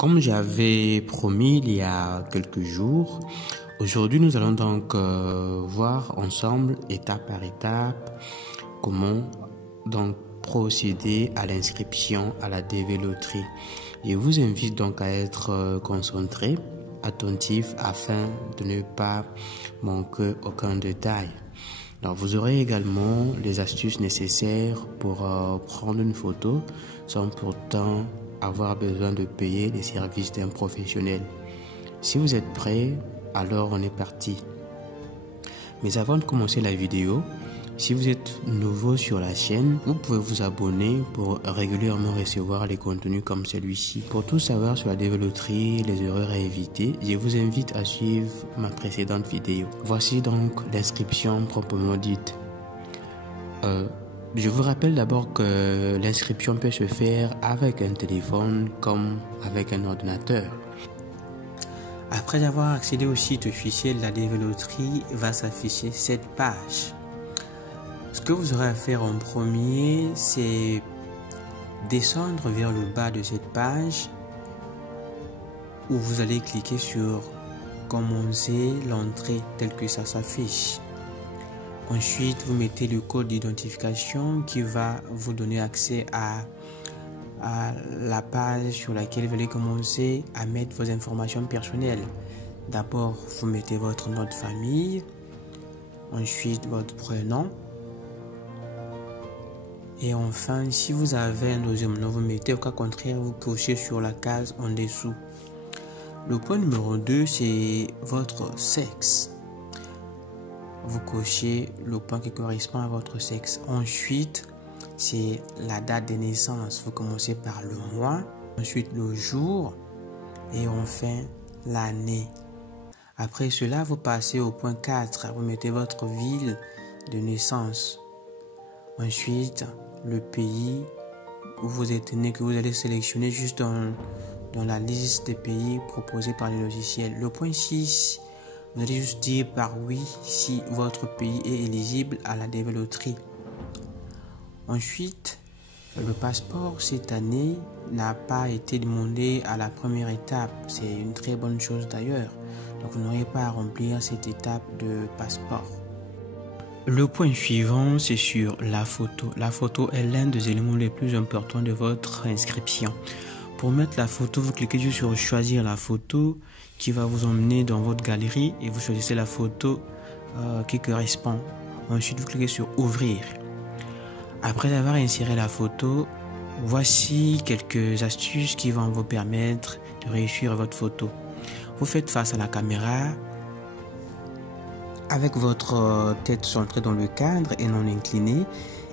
Comme j'avais promis il y a quelques jours, aujourd'hui nous allons donc voir ensemble, étape par étape, comment donc procéder à l'inscription à la DV Loterie. Je vous invite donc à être concentré, attentif afin de ne pas manquer aucun détail. Alors vous aurez également les astuces nécessaires pour prendre une photo sans pourtant avoir besoin de payer les services d'un professionnel. Si vous êtes prêts, alors on est parti. Mais avant de commencer la vidéo, si vous êtes nouveau sur la chaîne, vous pouvez vous abonner pour régulièrement recevoir les contenus comme celui-ci. Pour tout savoir sur la DV Loterie, les erreurs à éviter, je vous invite à suivre ma précédente vidéo. Voici donc l'inscription proprement dite. Je vous rappelle d'abord que l'inscription peut se faire avec un téléphone comme avec un ordinateur. Après avoir accédé au site officiel, la DV Loterie va s'afficher cette page. Ce que vous aurez à faire en premier, c'est descendre vers le bas de cette page où vous allez cliquer sur commencer l'entrée tel que ça s'affiche. Ensuite, vous mettez le code d'identification qui va vous donner accès à la page sur laquelle vous allez commencer à mettre vos informations personnelles. D'abord, vous mettez votre nom de famille, ensuite votre prénom. Et enfin, si vous avez un deuxième nom, vous mettez, au cas contraire, vous cochez sur la case en dessous. Le point numéro 2, c'est votre sexe. Vous cochez le point qui correspond à votre sexe. Ensuite, c'est la date de naissance. Vous commencez par le mois, ensuite le jour et enfin l'année. Après cela, vous passez au point 4. Vous mettez votre ville de naissance. Ensuite, le pays où vous êtes né, que vous allez sélectionner juste dans la liste des pays proposés par le logiciel. Le point 6, vous allez juste dire par oui si votre pays est éligible à la DV Loterie. Ensuite, le passeport cette année n'a pas été demandé à la première étape. C'est une très bonne chose d'ailleurs. Donc vous n'aurez pas à remplir cette étape de passeport. Le point suivant, c'est sur la photo. La photo est l'un des éléments les plus importants de votre inscription. Pour mettre la photo, vous cliquez juste sur choisir la photo qui va vous emmener dans votre galerie et vous choisissez la photo qui correspond. Ensuite, vous cliquez sur ouvrir. Après avoir inséré la photo, voici quelques astuces qui vont vous permettre de réussir votre photo. Vous faites face à la caméra avec votre tête centrée dans le cadre et non inclinée.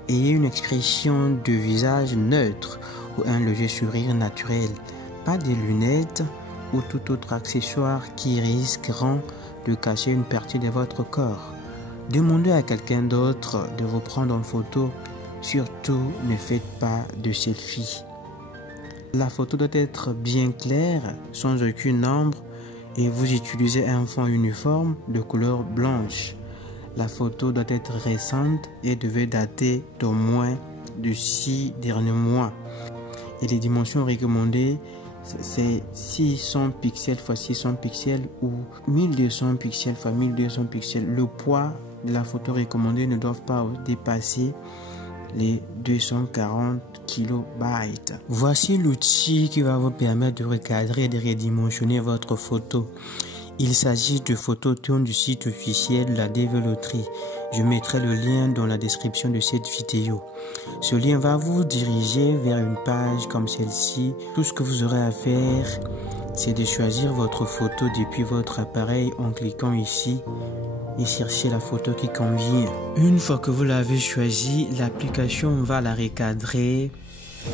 Ayez une expression de visage neutre ou un léger sourire naturel. Pas de lunettes ou tout autre accessoire qui risqueront de cacher une partie de votre corps. Demandez à quelqu'un d'autre de vous prendre en photo. Surtout, ne faites pas de selfie. La photo doit être bien claire, sans aucune ombre, et vous utilisez un fond uniforme de couleur blanche. La photo doit être récente et devait dater d'au moins de 6 derniers mois. Et les dimensions recommandées, c'est 600 pixels x 600 pixels ou 1200 pixels x 1200 pixels. Le poids de la photo recommandée ne doit pas dépasser les 240 kilobytes. Voici l'outil qui va vous permettre de recadrer et de redimensionner votre photo. Il s'agit de Phototon du site officiel de la DV Loterie. Je mettrai le lien dans la description de cette vidéo. Ce lien va vous diriger vers une page comme celle-ci. Tout ce que vous aurez à faire, c'est de choisir votre photo depuis votre appareil en cliquant ici et chercher la photo qui convient. Une fois que vous l'avez choisie, l'application va la recadrer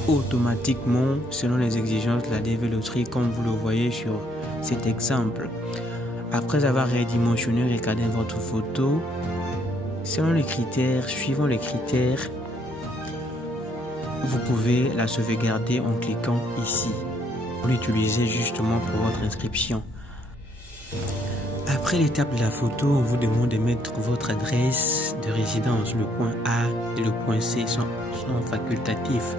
automatiquement selon les exigences de la DV Loterie comme vous le voyez sur cet exemple. Après avoir redimensionné et recadré votre photo, suivant les critères, vous pouvez la sauvegarder en cliquant ici pour l'utiliser justement pour votre inscription. Après l'étape de la photo, on vous demande de mettre votre adresse de résidence. Le point A et le point C sont facultatifs.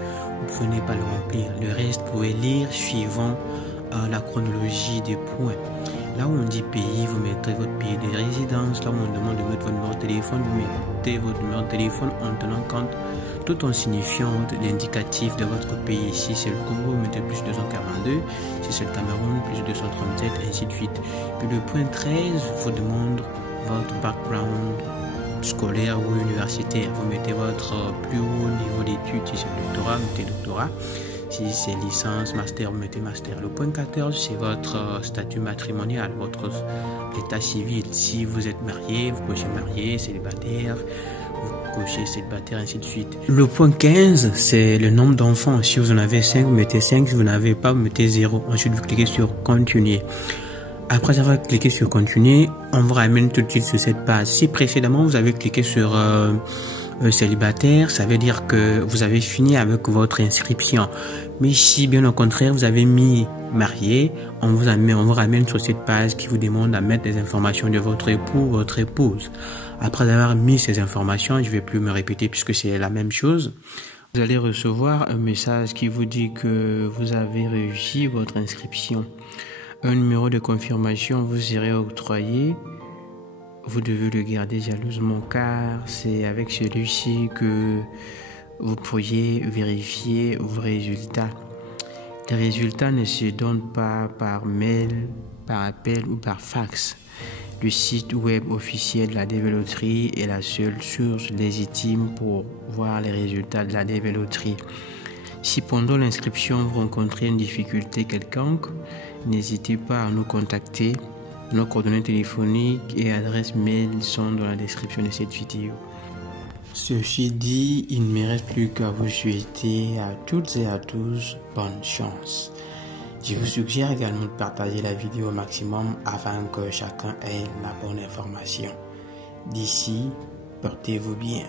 Vous ne pouvez pas le remplir. Le reste, vous pouvez lire suivant la chronologie des points. Là où on dit pays, vous mettrez votre pays de résidence. Là où on demande de mettre votre numéro de téléphone, vous mettez votre numéro de téléphone en tenant compte, tout en signifiant l'indicatif de votre pays. Si c'est le Congo, vous mettez plus 242. Si c'est le Cameroun, plus 237, ainsi de suite. Puis le point 13 vous demande votre background scolaire ou universitaire. Vous mettez votre plus haut niveau d'études. Si c'est le doctorat, vous mettez doctorat. Si c'est licence, master, vous mettez master. Le point 14, c'est votre statut matrimonial, votre état civil. Si vous êtes marié, vous cochez marié, célibataire, vous cochez célibataire, ainsi de suite. Le point 15, c'est le nombre d'enfants. Si vous en avez 5, vous mettez 5. Si vous n'avez pas, vous mettez 0. Ensuite, vous cliquez sur continuer. Après avoir cliqué sur continuer, on vous ramène tout de suite sur cette page. Si précédemment, vous avez cliqué sur célibataire, ça veut dire que vous avez fini avec votre inscription. Mais si bien au contraire vous avez mis marié, on vous ramène sur cette page qui vous demande à mettre des informations de votre époux ou votre épouse. Après avoir mis ces informations, je vais plus me répéter puisque c'est la même chose. Vous allez recevoir un message qui vous dit que vous avez réussi votre inscription. Un numéro de confirmation vous sera octroyé. Vous devez le garder jalousement car c'est avec celui-ci que vous pourriez vérifier vos résultats. Les résultats ne se donnent pas par mail, par appel ou par fax. Le site web officiel de la développerie est la seule source légitime pour voir les résultats de la développerie. Si pendant l'inscription vous rencontrez une difficulté quelconque, n'hésitez pas à nous contacter. Nos coordonnées téléphoniques et adresses mail sont dans la description de cette vidéo. Ceci dit, il ne me reste plus qu'à vous souhaiter à toutes et à tous bonne chance. Je vous suggère également de partager la vidéo au maximum afin que chacun ait la bonne information. D'ici, portez-vous bien.